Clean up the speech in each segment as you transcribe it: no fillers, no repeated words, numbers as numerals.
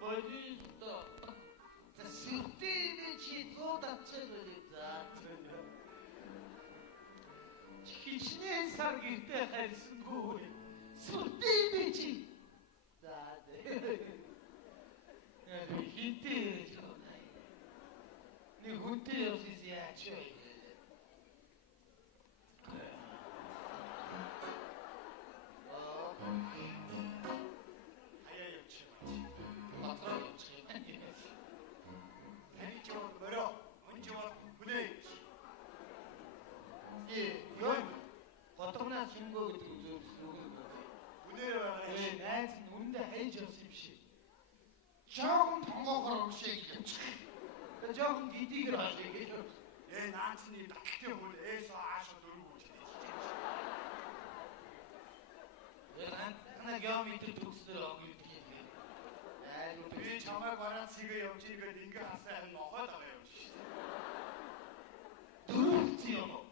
멋있어. 쓸데없는 짓도 다쳐버렸다. 귀신의 사귈 때 할 쓰고 쓸데없는 짓. 나네. 야, 힌트 줘. 네 훈트 없이서 야쳐. 조금 더 먹으라고 얘기했지. 조금 니디기로 하시게. 내 남친이 낙태물 애서 아셔 놀고 하나 겸이 뚝뚝스러워 이렇게. 이 정말 바람 지그 영지 이거 링가 하세요 먹어다가요. 누르지요.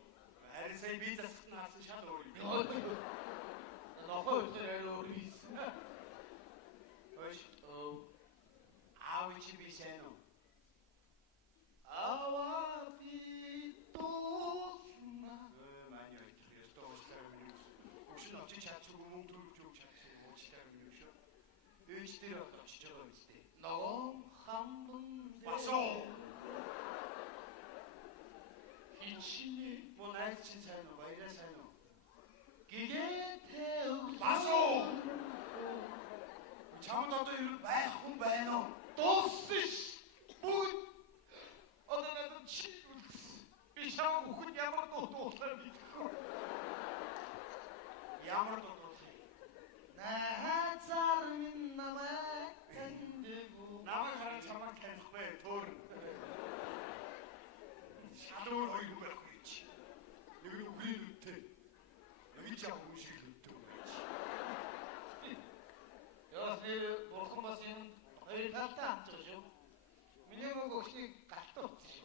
에르세이 비자 스나스 샤도리. 너 홀세로 리스. 아우치 비세노. 아와비 또스나. 많이 어떻게 또 시다르니. 혹시 어찌 자추고 몽돌고 좀 자추고 뭐 시다르니셔? 이 시대라도 지저가 있대. 너 한번 왔어. 기침이 뭐 나이 친사노 뭐 이래 사노. 기계 태우. 왔어. 잘못하다 이를 왜 홍보해노? 또스 뭐 어느날은 친구 이상하고 그냥 또 살리고 야무도 못해. 나 자르는 나만 간대고 남의 사람 잘만 캐스왜 돌. 샤도를 어이구 갖고 있지. 여기 우리 루테. 여기 짜 음식 루테 그렇지. 여기 모르코마스는 어일 갔다 안 쪄죠. 민영하고 혹시 갔다 없지.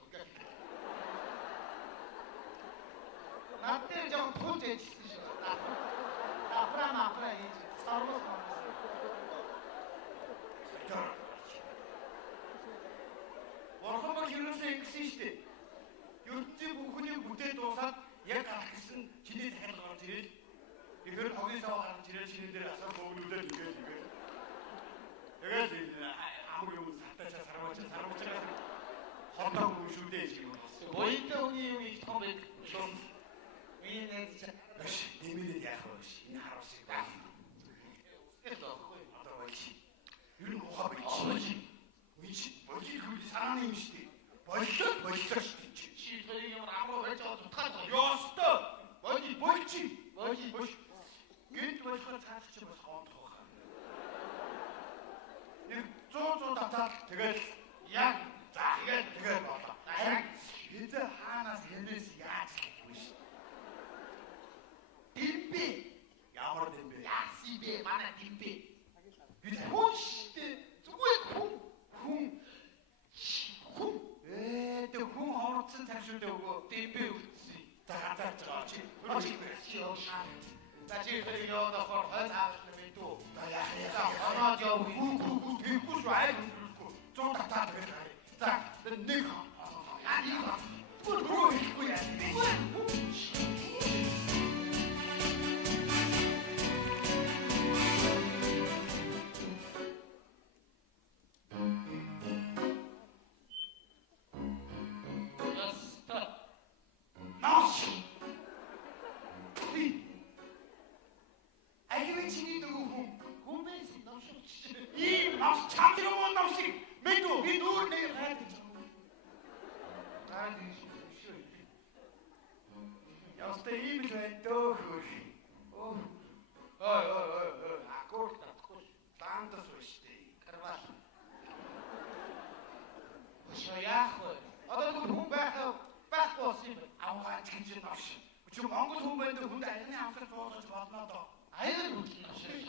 나 때는 좀 돈제 치시죠. 아프라 이제 서로 모르코마 기르면서 엑시시대. 요즘 부분이 무대 도사 얘가 무슨 진이 대가도 가지. 이걸 거기서 가는 지를 치는 데라서 모르는 이거. 내가 지금 아무리 사다차 사람어차 헛다고 우실 때 지금 모이터니 처음에 좀 위에 진짜 역시 니미는 야로시 나로시 와 그래도 어떠하지 이런 뭐가 있지 위치 뭐지 그 이상한 임시대 멋있어 시대지 시설이면 아무로 외쳐 좀 타도 여스터 뭐지 이게 또 이거 다 치면 서운하고 이쪼 답답 되게 양 되게 맞다 진짜 하나 셀레스 야지 딘비 야마로 딘비 야시베 만화 딘비 홍시대 쿵 에또 쿵 어르튼 탈출 되고 딘비 웃지 따라따라지 나 지금 이거 너 걸어 나가면 또 나야 하나 저 구구구 뒤구 좋아해 좀 답답해 자 내가 아니가 뭐로 있고야 나시 알게 진이 누구 고메시 너무 이 나시 잠들어온 나시 메도 이 누울 내 해야 되죠 야스테 이미 또 그리 아corda tanto 소시대 carvalho shoyaho 어떤 홍배고 sim 아무가 진진 나시 지금 안고 좋은데 근데 아니 아무튼 좋아서 왔나다 아이들 무슨 나시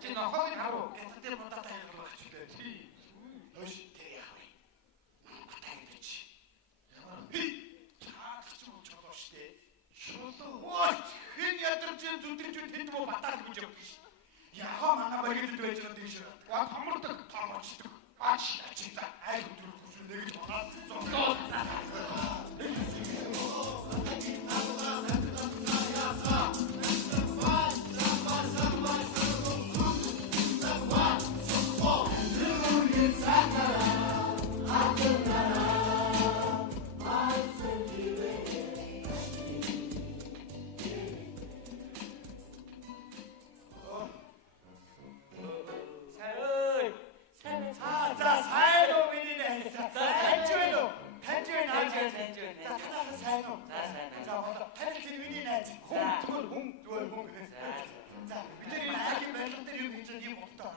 지나 허리 바로 괜찮대 못다 다이는 거 같이 되지 너시 대야해 부탁이 되지 자 좀 저것시대 쇼도 와 흔히 아들 좀 텐트 뭐 받다 주고 야하 만나버리게 되죠 저 대신 와 방물떡 방어치도 아 진짜 진짜 아이고 누구 무슨 내게 전화 자, 살도 미리네. 자, 단주에도 단주에 자, 하나가 살도. 자, 먼저 단주에 미리네. 홍. 자, 밑에 나에게 맨날 때리고 있는 이 못다.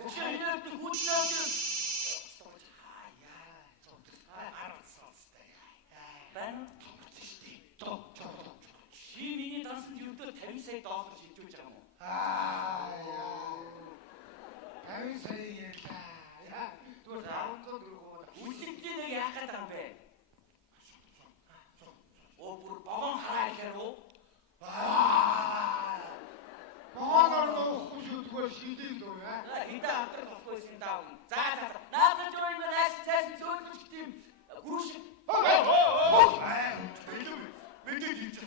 혹시 이럴 때 고추장들 시민이 단순 유도 댐세 떠서 집주자모. 배우세요 야또 라운드 들고 우집지는 약간 담배. 오불 뻥 하라 이래로. 뭐하노 혹시 누가 시들도 왜 이따 앞에 갖고 있습니다. 자, 나도 조이면 에스테스 좋은 팀 구십. 왜 진짜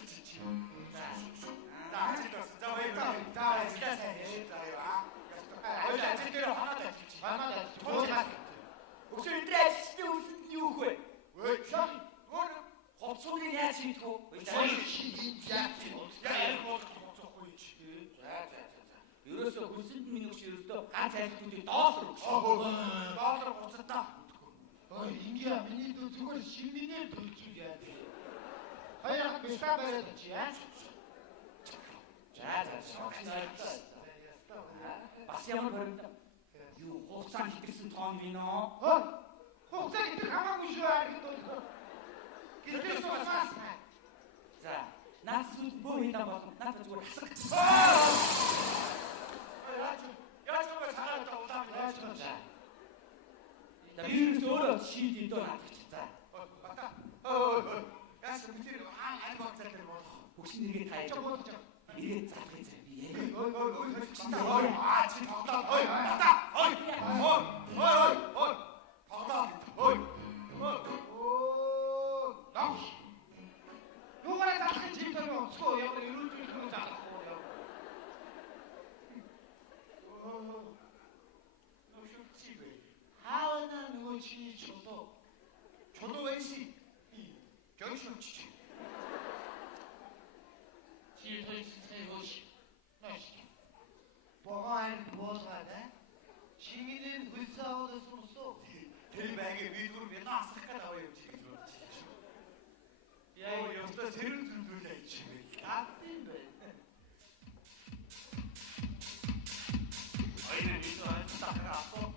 나 진짜 자, 왜 나 진짜 어제 아침대로 하나도 혹시 이때 시대 무슨 이유에? 왜 형? 법소리 해야지 또. 진짜 이로써 무슨 민족시로서 가짜의 분들이 떠들어. 마음대로 없었다. 인기야 민니도 두고 시민을 더 줄여야 돼 아야 비슷한 거 해야 되지 마시아만 버립니다. 유 혹산 히트슨 통이노. 혹시 이들 가만히 있어야 알겠어 그때 쏘아 자, 나스 뭐 했다 봐. 나도 저걸 야, 정말 잘한다. 오다. 자, 이를 쏘러 시디 떠나. 자, 맞다. 야, 저 밑에 아니 박자들 뭐. 혹시 이게 다 했죠? 이게 짜겠지. 예. 진짜 진짜 맞다. 맞다. 나오시 요번에 다 같이 입더니 없어 여기 이럴 줄 그런 줄 알았고 하원은 의지 저도 의지 경신 지지 질서의 신세의 의지 뭐가 아니고 무엇을 하냐 시민은 의사원으로서 대리방에 위도로 맨날 삭가다 와요 지금. 여기다 새를 들들자 있지. 어이는 위도 딱 해놨어.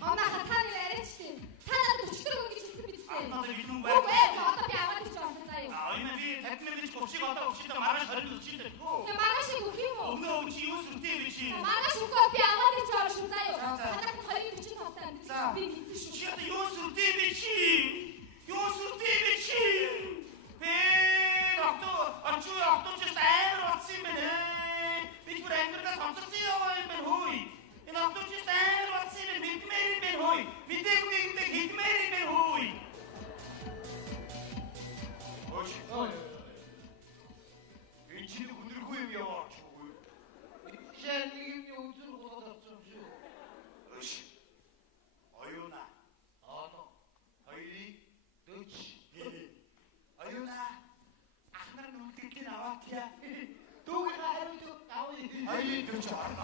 Ona hatanile reći, tada tu štrungi će se biti sve. 아빠들 믿는 Ove, 거야. mata pjavati ću vam znaju. 어이는 위 대표님이 kop시 갔다 옵시다 말을 잘해도 친댔고. Ne magaš i guhimu. 없는 지우 술대비시. Ne magaš u koja pjavati ću vam znaju. Sada ku hajdu ću vam tam biti spinici šu. 시간도 요 술대비시. 요 술대비시. 배 낙도 아주 낙도 저 쌀로 왔으면은 미국 앵글가 삼성지요 이면 호이. 이 낙도 저 쌀로 왔으면 미국메리면 호이. 미국인데 미국메리면 호이. 이 친구 분들 고용이야. 시행님 요즘 보다 좀 쉬워 어시. 어유나. 아너 어이. 너치 어유나. 하나는 어떻게 나왔냐? 도구가 하루 좀 나오니 아이 너지 않아.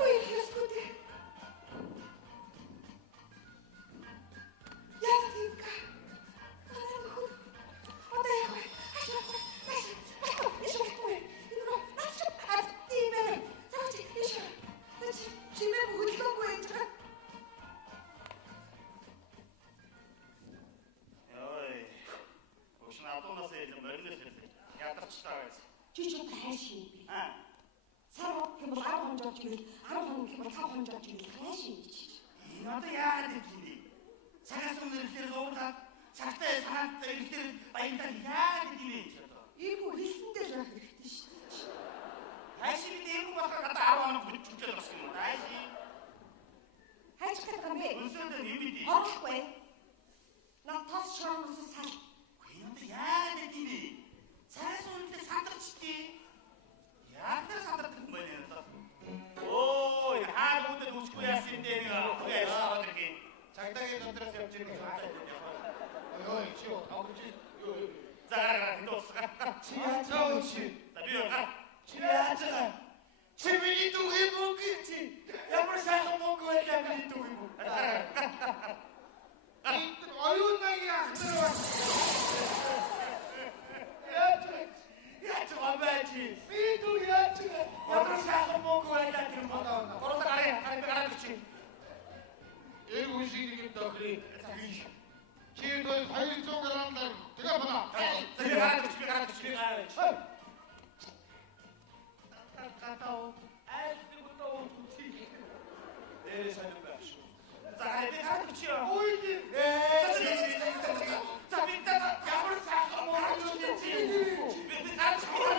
Ui, ascolti. Jatinka. гадарчтай. Чи ч хайшин би. Сар хоног бол 10 хоног гэж 10 хоног бол 5 хоног гэж хайшин гэж. Энэ одоо яагаад юм бэ? Цагаас өмнө ирэхээр уурлаад цагтаа санаанд ирэхээр баяндаа яагаад юм бэ ч одоо. Иймүү хэлсэн дээр яг хэрэгтэй шүү дээ. Хайшин бид ийм болохоор гадаа 10 хоног хүчтэй болсон юм да. Хайш гэдэг юм бэ? Өнсөндөө юм бид. Орохгүй. Наа тас шаамаас сал. Энэ яагаад юм бэ? Цагаас өмнө сандарчдээ. Яагаад сандардаг юм бэ одоо? Оо, яагаад өндөр үсгүй яасан юм дээ нэг яасан гэх. Цагдаагийн дотроос явж ирэх юм. Ой, чи авч За, доосга. чи яачаа чи. За би яа. Чи яачаа. Чи миний дүүгийн мөнгө чи. Ямар сайхан мөнгө байлаа миний дүүгийн мөнгө. Энд оюунгийн ахнаар. Яачаа бачи. Би дүү яачаа. Ямар сайхан мөнгө байлаа тэр мөнгө. Орос гараа чи. Энэ үжигийн тохри. Чи дөө 200 грамм дар. Тэгээ бана. Би гараа чи. Татау. Айдгутоо чи. Сайн байна. За, би гараа чи. Ой. За, би ямар сайхан мөнгө чи. Би гараа чи.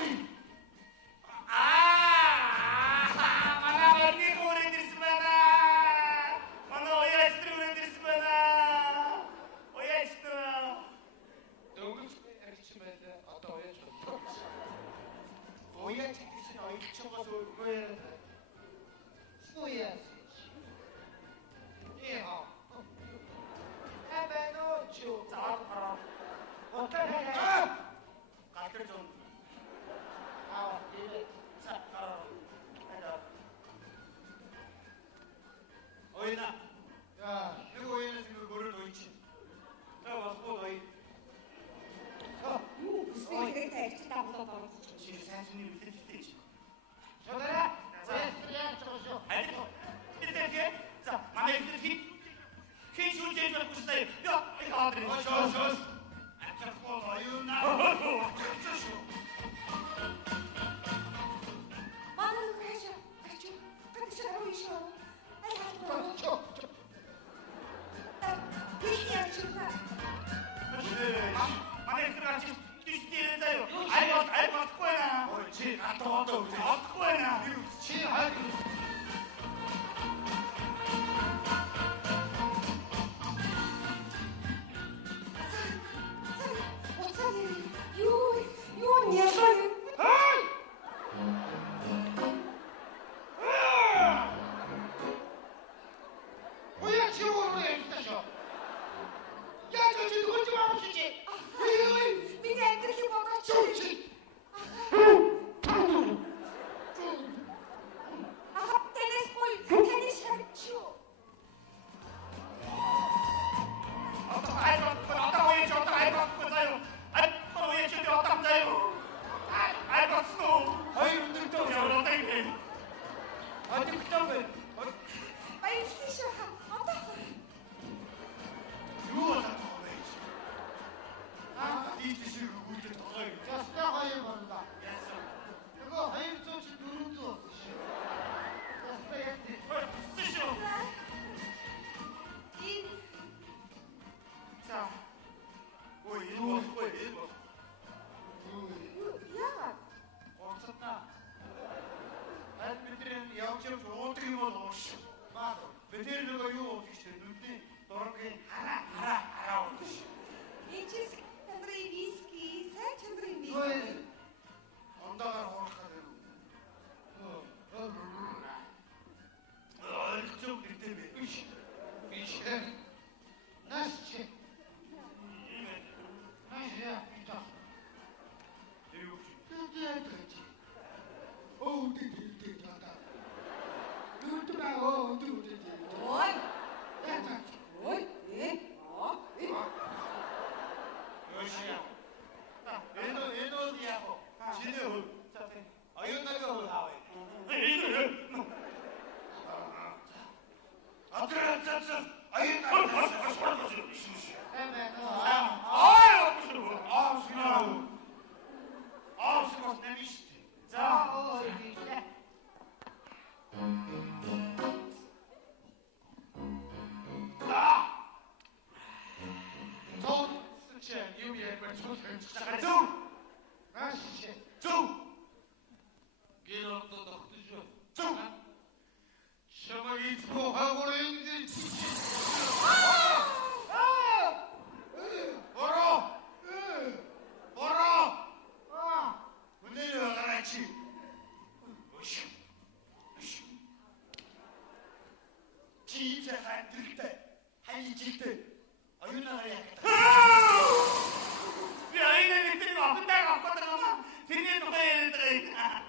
이게 누가 얘네들. 자,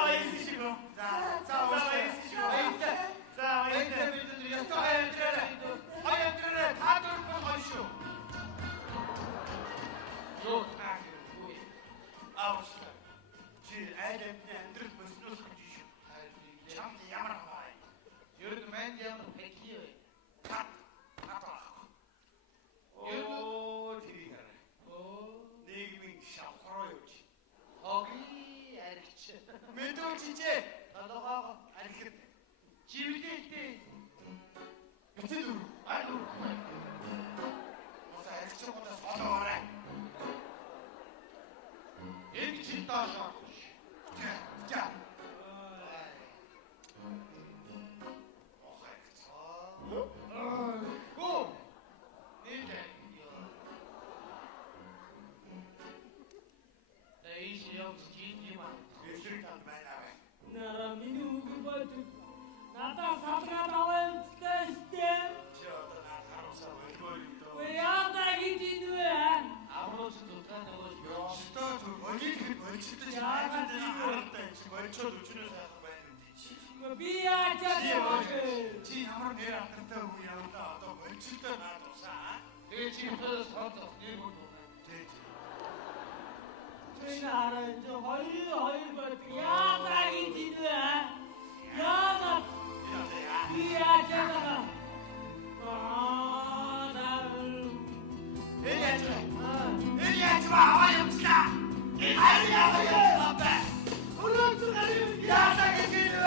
와 있으시고. 자, 와 있으시고. 자, 와 있으시고. 다들 보시오. 아버지가 제 애들한테 안 들은 것을 사주시오. 참 야만한 거 아이. 여기도 맨지하면 백기요. 가더라고. 오, 디리가라. 내 이름이 샤워로였지. 거기 알겠지. 멘토 진짜. 너가 알겠네. 지울게 있대. 밑에도. 아이고. 무슨 액션보다 서더래. 얘기 진다 하고. 자. 고! 이제 내 이시영 지지만 예술단 많이 나와. 나라 민우기 버튼 나타 사트가 나와요 스테이스템 저도 나 가로사 원거리도. 왜 야다기 뒤누에 아무렇지도 못하는 것이 진짜 저 머리 멀치도 잘 알았는데 알았다. 지금 멀쳐도 주는 사람 봤는데. 이거 비야자 지 아무런 내일 안 갔다고 그냥 또 멀치도 나도 사. 내 집에서 살았다. 일본도 되지. 저희 나라 이제 허일 버튼 야다기 뒤누에 야다 미안해. 비야자가 나를 얘기하지 마. 아마 영치다. 아니야. 야사게 들려.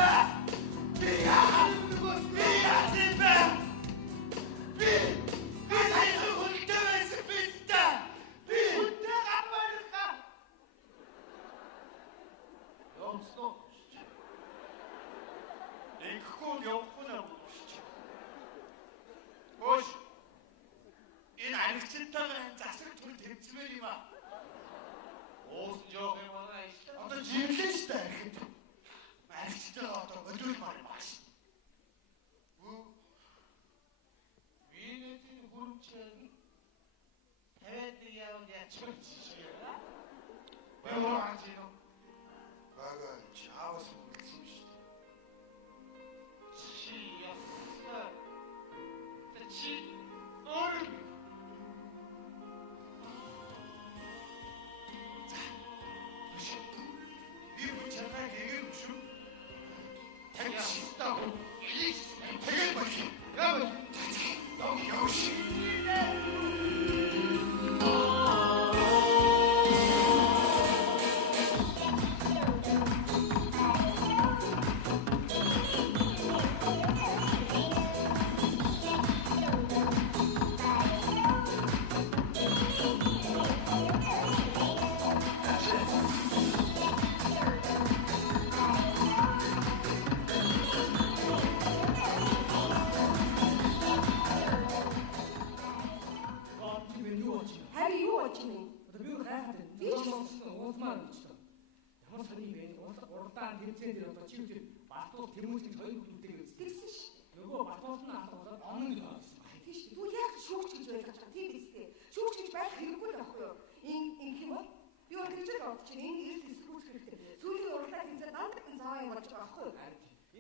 비야 집에. 비 사이를 혼자면서 빈다. 혼자가 버릴까? 영수도 내 크고 영혼하고 시죠. 뭐시? 이 알겠다가 자식을 돌 대치면 이마. 오순적에 뭐가 있어? 어떤 질색이다. 알겠다. 어떤 어떤 말을 마시. 위에는 구름천 대회들이야 내가 철치시야? 왜 뭐하지요? 나가 자와서 무슨 치였어. 치 얼음. 이 문제가 얘기를 무슨 택시 있다고. 되게 뭐지? 여러분. 너무 여우시. Харин юу болж байна вэ? Одоо би гайхаад байна. Би ч уусмаар болчихсон. Ямар сони бэ? Урдаан тэмцээн дээр одоо чи үгүй Балтуул Тэмүүжийн хоёр бүлүүдээр Тэгсэн ш. нөгөө Балтуул нь алдаад оног нь болсон. Тийм ш. Түр яг шүүгч гэж байх гэж тийм биз дээ. Шүүгч гэж байх хэрэггүй л байхгүй юу? Ингэх юм бол би өөр гэж бодож чинь энэ эрс эсрүүц хэрэгтэй. Сүүлийн уралдаа тэмцээд наадах нь цаа юм болж байгаа байхгүй юу?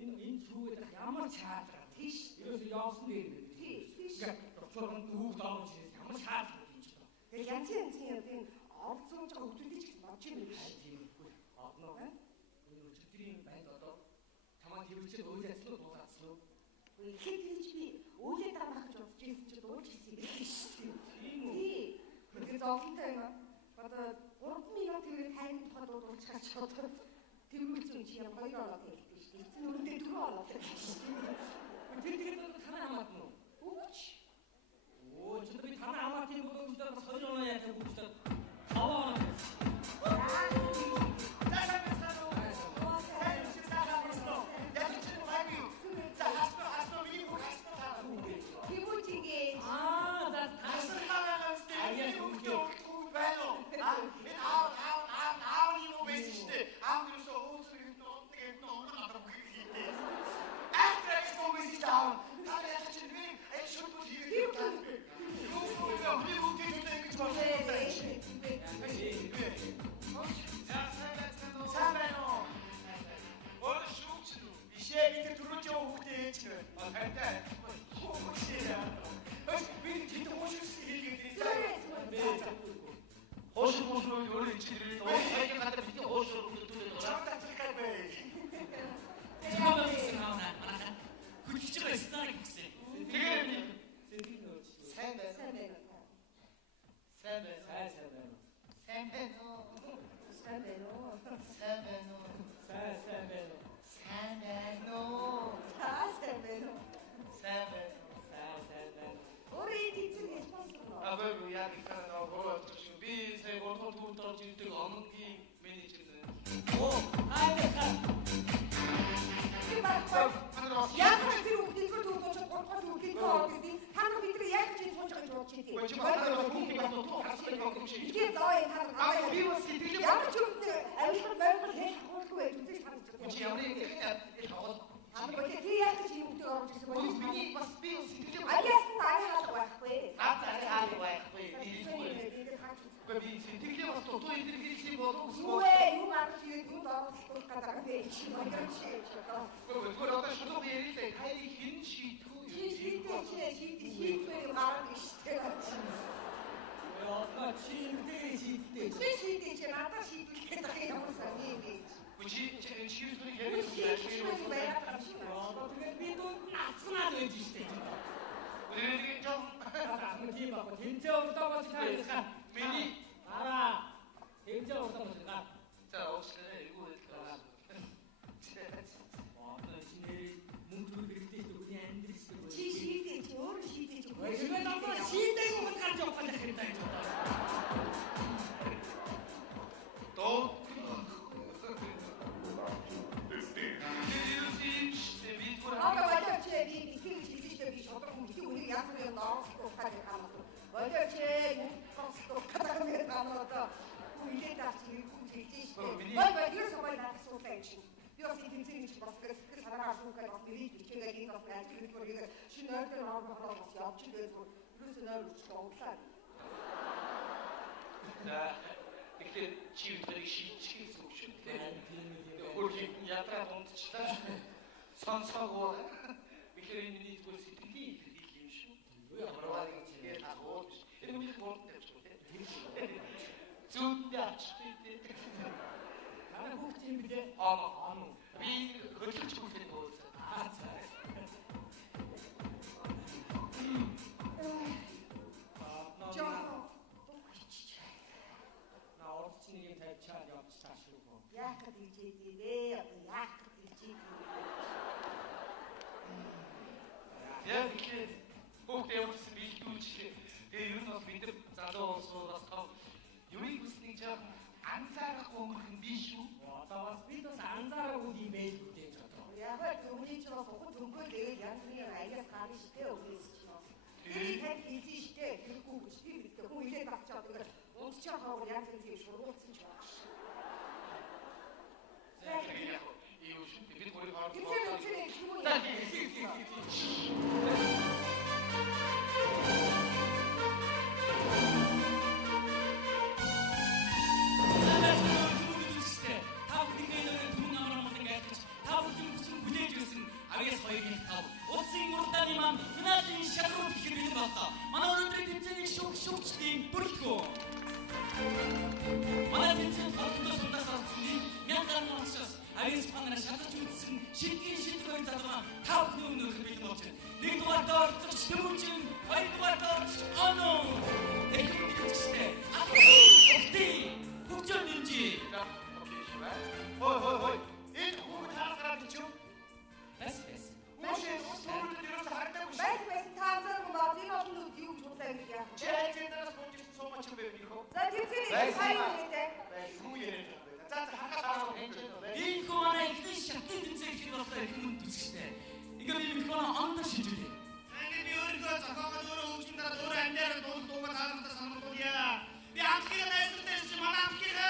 Энэ шүүгээд ямар шаардлага Тийш. ерөөсөө явсан дээр юм. Тийш. Докторын үг даавч ямар шаардлага гэж байна. Тэгээ янзын юм орцсон байгаа хүмүүсийг ч бодож юм биш. Тиймэрхүү. Одноо энэ өчигдрийн байд одоо тамаа тэрвчээд уйлаасан уу дууссан уу? Ихэд тийч би үүлээ дараах гэж бодож ирсэн чинь дууж ирсэн юм биш үү? Тийм үү? Тий. Тэгэхээр зовлонтой юм аа. Одоо 3 минут тэгээд хайрын тухай дуулчихаач одоо тэрүүцэн чи юм 2 оноо хэлдэг шүү дээ. Эцэн өрөндөө 4 оноо хэлдэг шүү дээ. Тэр тэгээд танаа хамаатна уу? Үгүй. Оо ч би танаа хамаатын бол өчигдөр бас 2 оноо яах гэж бодож 5 оноо. Тэмүүжигээ За 자, 이렇게 갖다 밑에 어디서 둘러들어. 저다 쓸까 봐. 잠깐만 있으면 나나 그 기저가 있으라는 거지. 되게 세비노 세메노 세메노. 세메노 세세베노 세메노 세메노. 세메노 세세베노 세메노 사세메노. 세메노. 세세베노 우리 뒤층에 스폰서로. 아 그리고 야 그러니까 너 그거 지금 미세 고토 두터 질때 없는 게 매니저는. 오 아이데카 약간 들어오고 이걸 두고 저 꼴꼴 두고 한국 밑으로 약간 손잡이 좋지. 왜 지금 하나로 공기가 또 같이 가끔씩. 이게 너의 하는 아 거야. 우리 뭐 시들이 약간 좀 알고 말고 내 하고 왜 이렇게 사는 그렇지 우리 그냥 이거 아무 렇게 뒤에 지금 들어오고 우리 있어. 미니 뭐 스피어 시들이 알겠어. 나이 하고 와. 왜? 아따 하고 와. 이 그 미세 되게 왔어 또 이들이 지 뭐도 무슨 왜 이거 뒤에 눈 넣어서 또 가다가 내지 뭐 이런 식으로. 그 어떤 수도 예를 때 가이 긴 시투 시대 말하기 시대같이. 어떤 침대 시대 시대 나타 시대 다 무슨 그치 시기 소리 우리 개를 시대 왜 어떻게 비도 나츠나도 해주시대 우리는 좀 나는 뒤에 봐봐 된장으로 떠가지고 가니까 미니 알아 된장으로 떠가지고 가 자 옵션을 읽고 있다. 어떤 신의 뭉툭을 그릴 때 있고 그냥 안 그릴 수도 있고 시대 저를 시대 저 왜 그래 너도 시대고 못간지 없간지 그랬다 이거 또 아까 말했지 이 길을 시대 저도 이게 우리 약속에 나왔고 가지 않았어. 말했지 또 가다가 나왔다. 이게 다 지금 시대. 뭐 이래서 말 나서 땡치. Eu sinto que que sarà su che non mi dici che lei non fa che perché si non è una roba si oggi vedo 그래서 날 쫓아. 자 이렇게 지휘들이 시키기 좋은데 우리 야त्रा 동치다 선사고 이렇게 있는 이 곳이 되게 김슈 여러 가지 집에 가고 이런 게 좋은 데 좋대 좋다 좋대 나는 국진비대 어머 미 거칠 좋대 뭐 나 어르신에게 대체하지 없이 다시고 약간 뒤지네 약간 뒤지. 야 이렇게 꼭 배우스 미주치 이런 거 밑에 자도서라서 요리 무슨 이제 안사라고 한 미주 어따와 스피드서 안 살아고 니 매일 그때 저도 약간 우리 집에서 돈 벌게 양승이 아이가 살이 시대 우리 집에서. 이 대기지 시대 그리고 시대 그 이제 딱 잡고 엄청하고 양승이 주로 없은 줄 알았어. 이 요즘 비비 머리 바로 김치는 기분이 허이 이 누구 다른 사람 있죠? 됐어 됐어. 혹시 서울을 들어서 하랬다고 말씀해서 탐사하고 마지막으로 뒤고 좋다니까. 제일 따라서 본지 소만 좀 배우고 자, 김치는 사용인데. 후회를 짜증 한가 사라고 했죠. 이거 하나 이거 시작된 인생 길었다 그분 두시대. 이거 이거 안다 시주리. 아니 비오리가 잠깐만 돌아 오신다 돌아 앉아라 돈 도가 다른다 사는 거야. 이 앞길에 나 있을 때 있으면 앞길에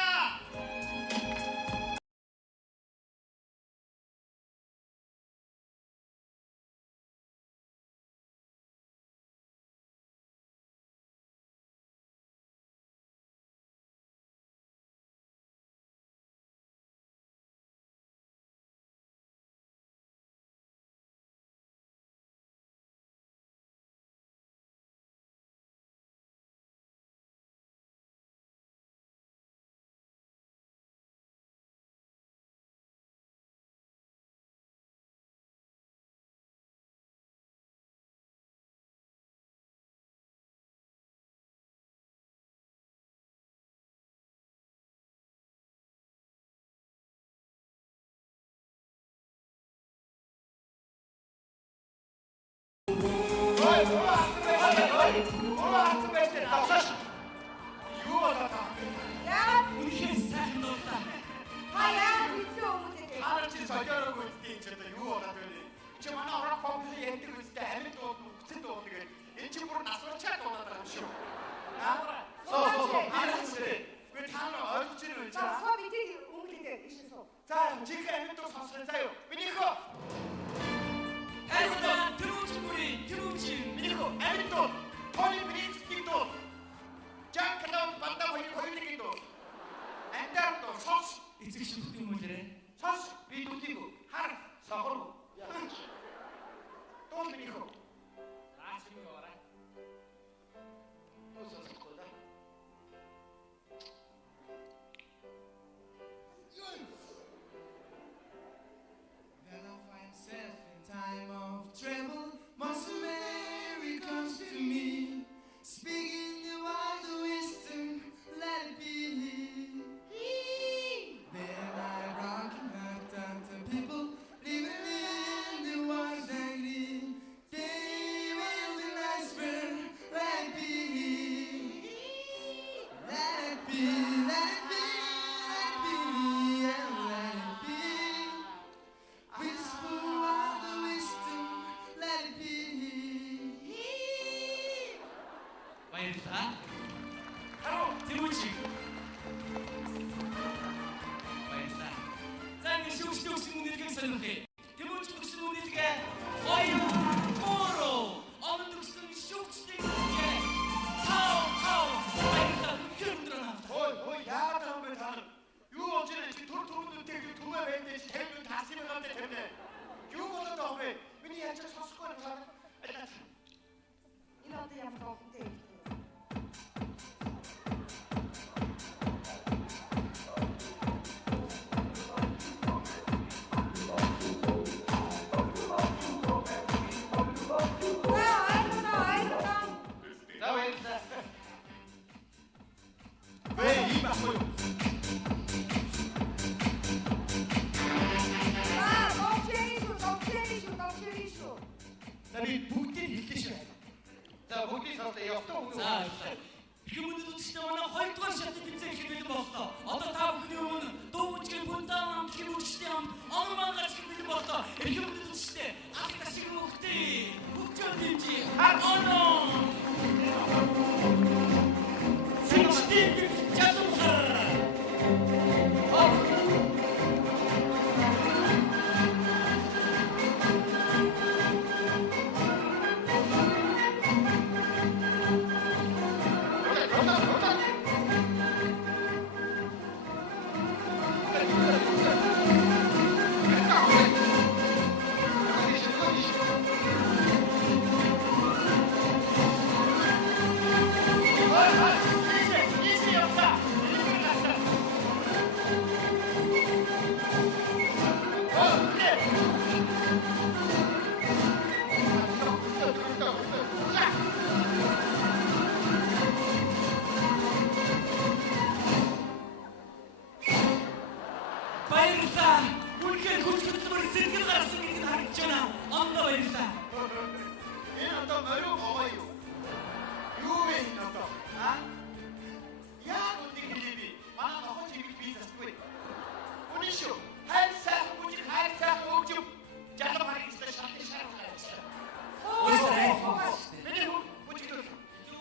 아저씨 유어다. 야, үнэхээр сайхан дуулаа. 하야, 미쳐 오무지게. 하늘치 서결하고 있지 저도 유어다 되니. 저 하나 오라 컴퓨터 얘기를 했을 때 애매도 없고 무슨도 없게 인집으로 나서서 찾고 왔다고 쇼. 아? 서서서 아저씨 왜 다른 어르신을 자, 자. 서 밑에 오무지게 이시소. 자 지금 애매 또 서서서요. 미니코 해스다 들어오신 분이 들어오신. 미니코 애매 또 토니 브릭스키 또 장카다운 반다 거기 거기 또 엔다르 또 서스 эцэг шүхтийн мөлрээ. 서스 비두티고 하나 서거로 또 미니코 Наашгүй яваарай. 또 서스 거다. Then I find myself in time of trouble. Mother Mary comes to me, speaking the wise wisdom, let it be. Then I rock and hurt down to people living in the wise agony. They will be nice, but let it be. Let it be, let it be, let it be, and let it be. Whisper of the wisdom, let it be. баярлалаа. 바로 태문씨. баярлалаа. За ингэ шүүгчтэй өгсөн үнэлгээг сонирхъя. 태문씨 өгсөн үнэлгээ хоёр мөрөө онод өгсөн шүүгчтэй үнэлгээ тав баярлалаа. 흔들어나. 어이 야가 나오면 다는 유어지는 지금 도로도 되게 두가 밴데 대부분 다 쓰면 가는데 때문에 유어도 나오면 왜니 야저 서스권을 다 이런데 양도 없대. 나왜 왜이 막고요? 나비 북딜 읽기 싫어. 자 북딜 서서 역도 За хүмүүст үзэхдээ манай 2 дугаар шатны тэмцээн хийх боллоо. Одоо та бүхний өмнө дуучин бүнтан ам хүмүүсттэй ам онмангач хийх боллоо. Хүмүүст үзэхдээ аль шиг мөхтэй бүгд дэмжи. Оно. Сэнчтэй жадуусар. баярлалаа. Үнэхээр хүчтэй сэтгэл гарсан гэдгийг харж байна. Ондоо баярлалаа. 얘는 어떤 어려운 어머니요. 유에 있는 어떤 아? 야 근데 그집이 만화 허집이 비슷했을 거야. 오니쇼 할사 무지 할사 오줌 자가 말이 있어 샤트 샤트 왜냐면 무지 그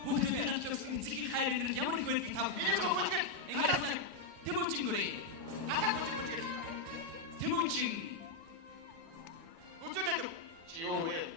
Бүгд нэг л эцгийг хайрын ямар их байдгийг та 이거 무지 ингээд 태문чин гүрээ. 아까 무지 태문чин 어쩌대도 지오에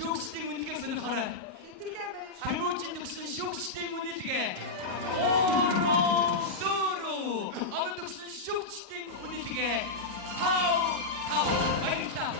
Шүүгчдийн үнэлгээ сонирхорой. сэтгэлээ Хамуучин төгсөн шүүгчдийн үнэлгээ. Дөрөв. Аваад төгсөн шүүгчдийн үнэлгээ. Тав. Баярлалаа.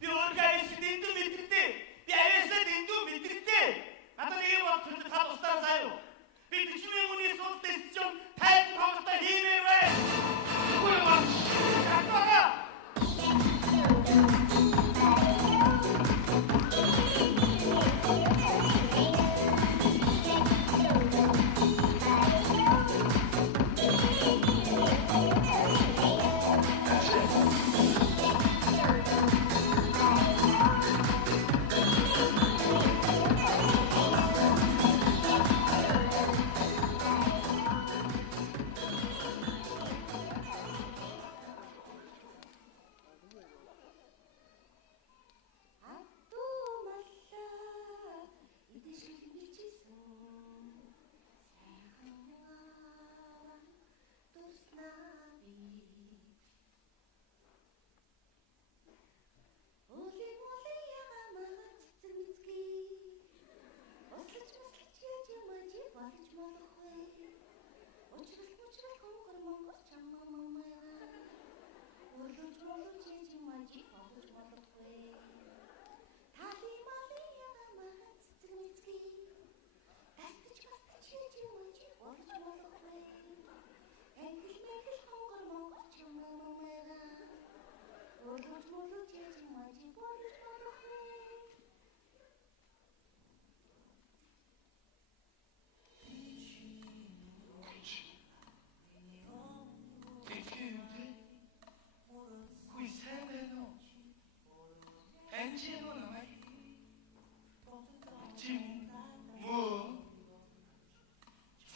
Би өөрөө айсан дэндүү мэдэрдээ. Би аяасаа дэндүү мэдэрдээ. Надад ийм бол тэр тал устаа заяа. Би 40,000 хүний сул дэсчэн тайд тоглолтоо хиймээр бай. Үгүй баа. Атгаа.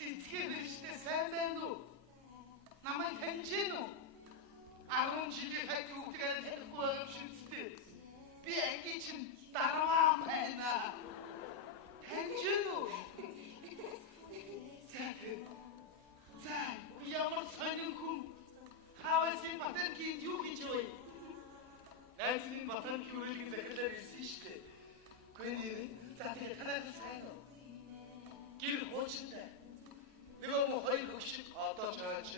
Цэцгээ бишнээс таньжээнүү? 10 жилийн хажуу хүүхдээ танихгүй байгаа юм шиг үстэй. Би ангийн чинь дарваа байна. Таньжээнүү? За, ямар сонин хүн. Хаваасын батангийн юу хийж вэ? Найзын батангийн үргэлжлэн захиалаар ирсэн шүү дээ. Гүний за тэгээ танаас сайн уу? Гэр хуучтай. Нөгөө мө хоёр хөшиг одоо жаач.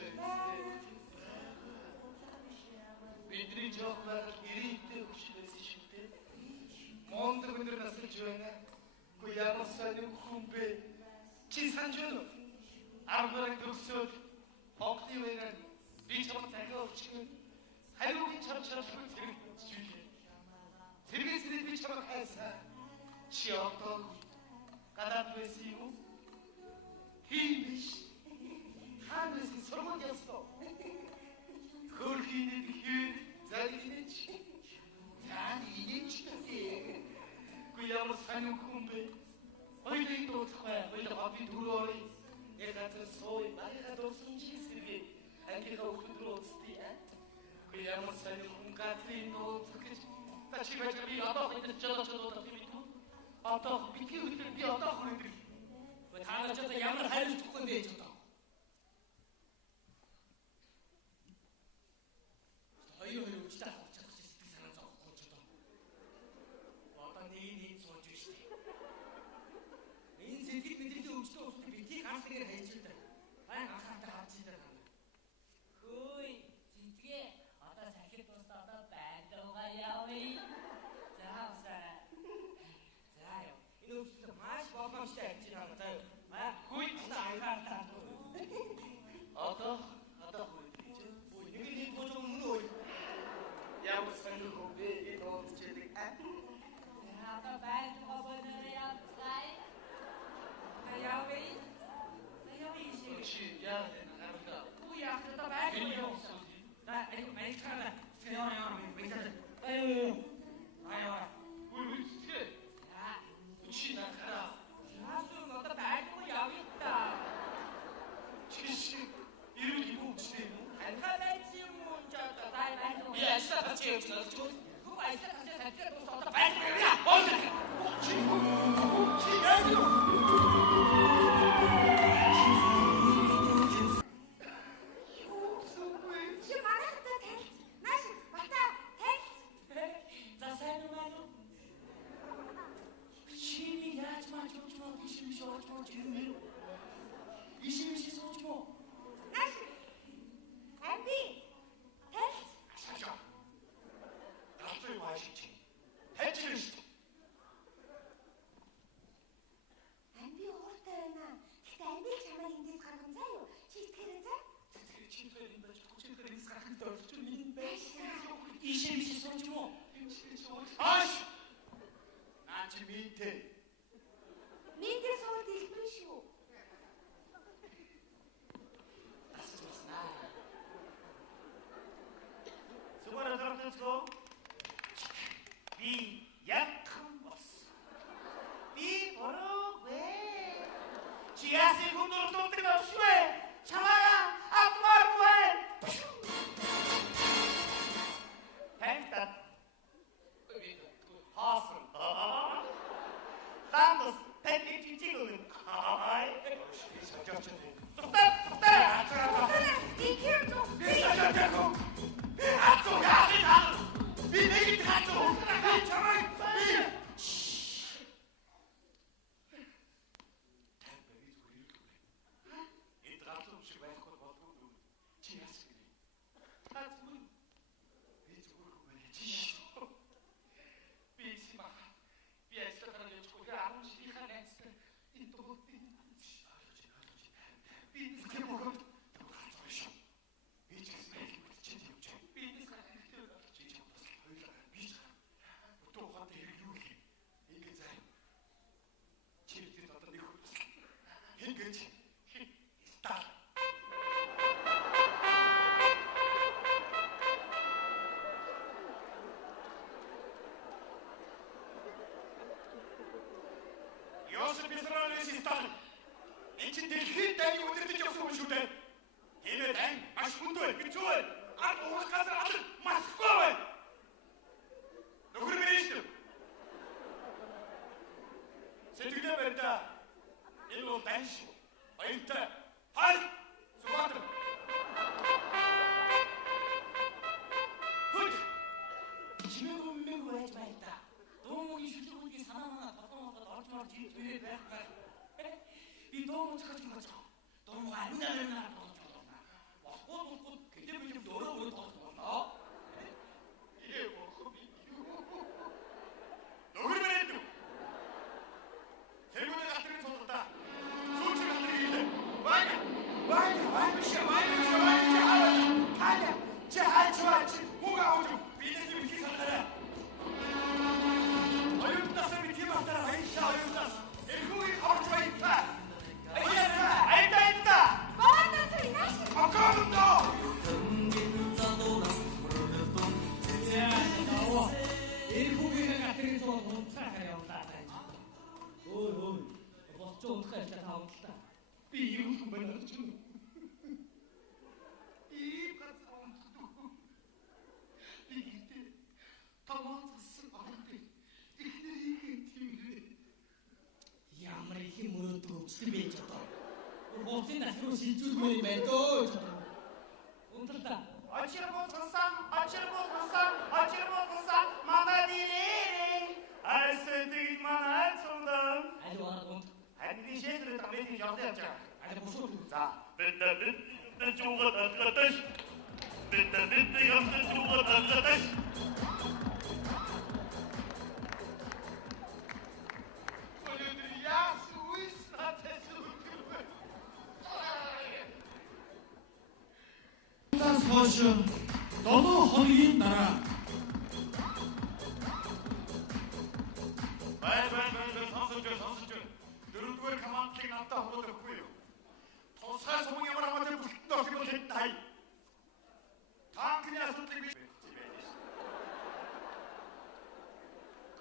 Бидний жоох байгаад ирээдтэй хөшиг байсан шүү дээ. Мондөг өндөр насалж байна. Гү ямар сонин хүн бэ? Чи санаж байна уу? Аргараг төгсөөд хогтын вэнээр би чамд захиа өчгөн. Хариугийн чам чарахгүй зэрэг чүлээ. Зэрэгээс би чамд хайсан. Чи одоо гадаад байсан юм уу? Тийм биш. Ханаас сургууль явсан. Хөрхийн хээр залинч. Залинч гэдэг. Гү ямар сонин хүн бэ? Хоёулын дууцхгүй, хоёул хобби дөрөөр. Яг газар сууй, багийнхаа дуусан чи сэргээ. Ангийнхаа хүүхэд рүү уцтий аа. Гү ямар сонин хүн газрын нууцх гэж. Тачи байж би одоо хэд чөлөөчөлөө тийм үү? Одоо бидний өдөр би одоо хүрэх. Гү та нар ч одоо ямар хариуцгүй байж одоо. Хоёр өчтэй хавчих гэж сэтгэл санаа зовхгүй ч одоо. Одоо нэг сууж штий. Энэ сэтгэл мэдрэлийн өвчтөн усны битгий ганц нэгээр хайж л да. Байн анхаарал хавж идэх юм. Хөөе, зинтгээ. Одоо сахид тусдаа одоо байдгаа явъя. За усаа. За яа. Энэ өвчтөн маш боломжтой ажиж байгаа заа юу. Хөөе, анхаарал. Одоо хөөе. Нэг тож өмнө ой. Ямар сонир хүн бэ? Энэ өвчтөд аа. Одоо байдгаа бодороо явцгаая. Явъя. Чи яа хараа. Уу яах вэ? Байдгаа явсан. Да, энэ мэйкара. Яа, мэйкара. Аяа. Үгүй. Аа. Чи хараа. Яасан одоо байдгаа явъя та. Чи ирүүл юм уу? Хараа юм уу? Чата байдгаа. Яа, та чи явж байна. Хөө айсаа та сахиад тусаад байдгаа явъя. Чи яа юу? Дэлхийн дайны удирдах явсан хүн шүү дээ. Энэ дай маш хүнд Бичвэл ад уурах газар аль масхгүй бай. Нөхөр мэрэж шүү. Сэтгэлээ барьда. Энэ бол данш. Баяртай. Хай. Суват. Хөөе. Чимээг байж байна. Дуугийн шилжүүлгийн санаа манаа толгойд орж марж ирээд байх байх. Би дуу цохож байгаа. Дуу анаа болж байна. Болохгүй гэдэг юм өөрөө тоглож байна. Ээ бохоо би. Нөхөр мэрэж шүү. Тэрүүний гатрын цолгода. Сүүч гатрын. Вай. Халя. Чаач. Хуга ууж. Бизнес бихи санаарай. Оюутнаас би тийм атараа баяшаа оюутнаас. Эхүүгийн орж баятаа. Айта. Боодос яаш. Акаамдо. Эрхүүгийн гатрын цол унцаа явуулаад байна. Ой. Болч унтах ажил тавталтаа. Би юу юм бэ гэж юм. Ийм газар унтдаг. Би гэдэг тамаацсан авдаг. Ихнэрийг тиймэрээ. Ямар их мөрөдөө өвчтөн байж одоо. Боцын насруу шилжүүлмээр юм байна дөө. Унталтаа. Очирболсан мандадирээ. Айсэдиг манайд сондан. Аль ороод унт. Хадны шийдвэр тамгийн явдал явж байгаа. Аль босоо. За, бид жуугаад алгадаж. Бид ямд жуугаад алгадаж. Өнөөдөр яас үс натас үгүй. Тас хойш 7 хоногийн дараа Бай сонсож. Дөрөвдүгээр командыг надад хурд өгөхгүй юу? Тусгай сумын ямар хамаатай бүлтэн орох юм бол хэд тай. Танкны асуудлыг би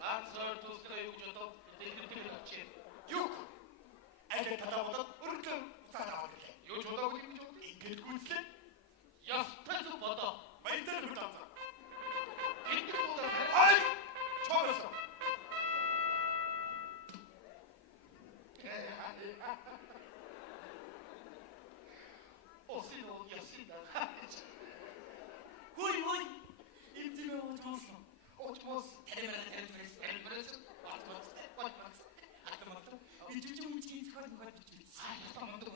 Ганцаар тусгай юу жоо дэлгэрдэг очив. юу? Айдэ татаваад өргөн цаадаад ирлээ. Юу жоо юм жоо. Ингээд гүйцлээ. Ястаж бодоо. Баяртай хүртээ. Гэдэг бол Ай! Чоорсоо. Осино ясина. хөөе. Имзэмээ уучмасан. Очмос. Тэрмэрээс. Ичиж мөчгийн цохол мөхөд бичсэн. Ястаа мундаг.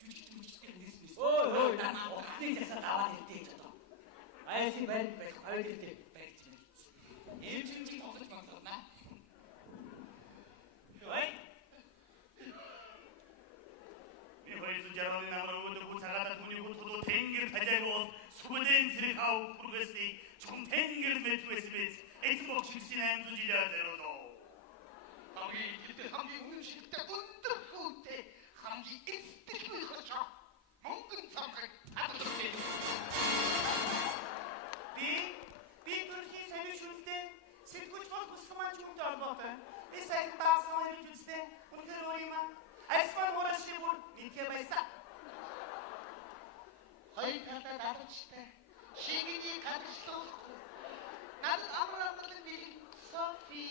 Жүжигчдэр нэрс. Ой. Отны засаад аваад ирдээ ч одоо. Айси байна. Хоёр ирдээ. Барьж мэрц. Имзэмжиг тоглож байна. Ой. 이 회에서 자라는 나무를 얻고 자라다 돈이 고토도 댕기를 가자고 수고된 지르하우 부르겠으니 좀 댕기를 매투했으면 엑스복 출신의 주지자대로도 Хамгийн гэдэг хамгийн үнэшилтэй өндөр хүүтэй хамгийн эсдэлгүй хашаа Монгол цамхаг тадлагдсан. би төрхийн соёлын шүлтэн сэтгүүлч бол тусламж хүнтэй холбоотой. Би сайн даасан хэрэг үзтээ үнэхээр өөр юм аа. Айсман хуураши бүр мэдээ байсан. Хоёр талаа дарагчтай. Шигний гадагшлах. Над амралын бэлэг Софи.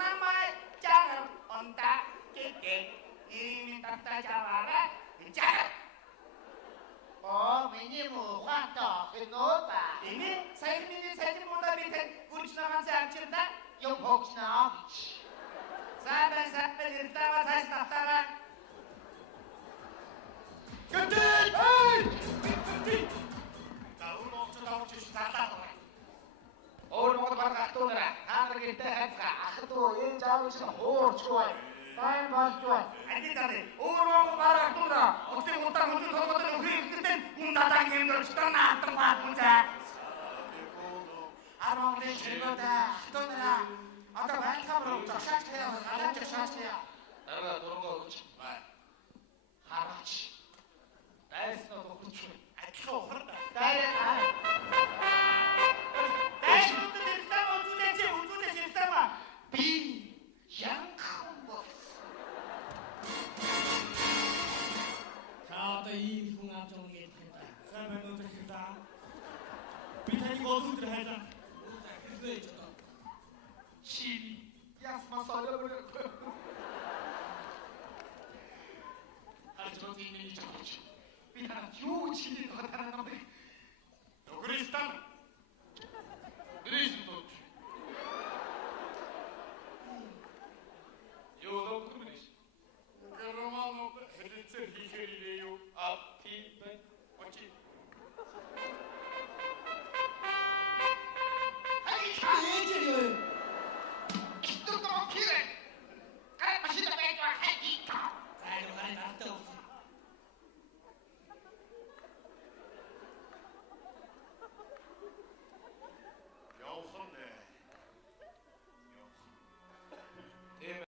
Намай чарам онда гэдэг иримийн татаа жаваараа чарам. Миний мухата хиноота. Эми сайхны сайхан мунда битэн гүрчнээс амчирда Юм хогснаа. саада иртава цааш татаараа. Гэнтэй! Таурч шатаа. Өөр мод баргатуураа хаадаг гэнтэй хайцгаа ахтуу энэ жаавч нь хуурчгүй. Сайн болжгүй. Адитare өөрөө барахтуна өстэй утаа хөдөл толгойд нөхөйгдэн ундаа гэмдэрчтэй наатмаа бүзээ. Армоны чиргода хтонра одоо байхаар зашаач яа гараач шаач яа. Дараа дургоо өгч. Хараач. Дайснаа өгч. Ахио хорда. Дайраа. Би янхан бос. За одоо ийм хүн авч За. Би таныг олон өдөр хайлаа. За хэлбэж одоо. Чи ясмас олоорой. Ажрууд ийм жаач. Би танаа юу чи танаа намайг. Өгрөстан. Дрижнот. Ёо логриш. Романо хэлцэр хийхэрээ юу? Апти бай. Очи. ээжээ. Исторгоо кирэ. Гай машина байж байгаа хайгий. За энэ харин автаа үз. Явхан нэ. Тийм.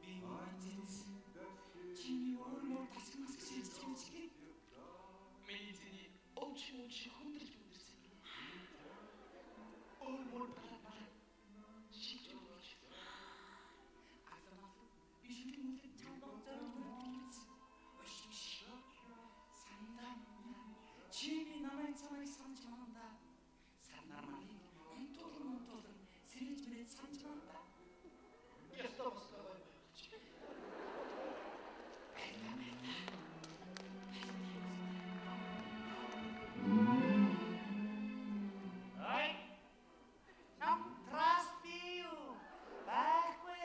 Би мэдээч. Чиний өөрөө тасмас гэж хэлж Миний очень хүндэрч хүндэрсэн. Өөр бара. Шийдвэр өгч. Азамат би шинэ үлэн чамд зориулж өшөж. Сандаа. Чиний намайг санаж манда. Санамали. Онтол сэрэж мэд санаж манда. Ястаа басна. Ай. Нам траспиу. Байхгүй.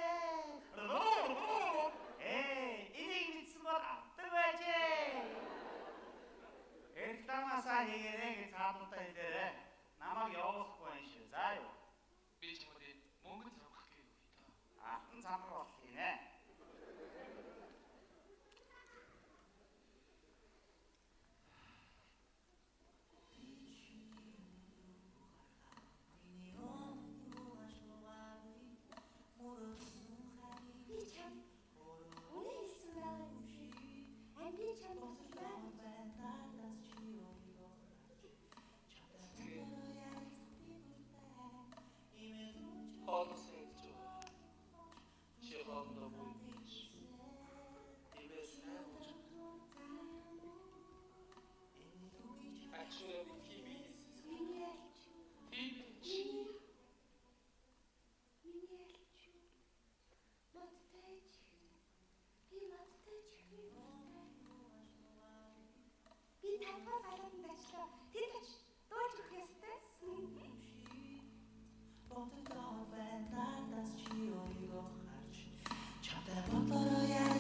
Энийг мэдсэн бол авдаг байжээ. Рекламасаа хийгээрэй гэж цаадуудаа хэлээрэй. Намайг явуулахгүй юм шиг. За юу. Би чимээ мөнгө зарах гэж үү. Алтан цамар болох юм ээ. Би чам. Үнэ хэлсэн байгаа юм шиг. Амби чам босож байна. Хоолсон гэж. Чи хоолндоо бүж. Ибээс наач. Actually, TV. Миний альч. TV. Миний альч. Модтэйч. Би модтэйч. Би таньгаа салаанд ажиллаа. Тэр тач дууж өгөх ёстой. Боддог байна надаас чи өөрийгөө харж чадаа бодлоо яа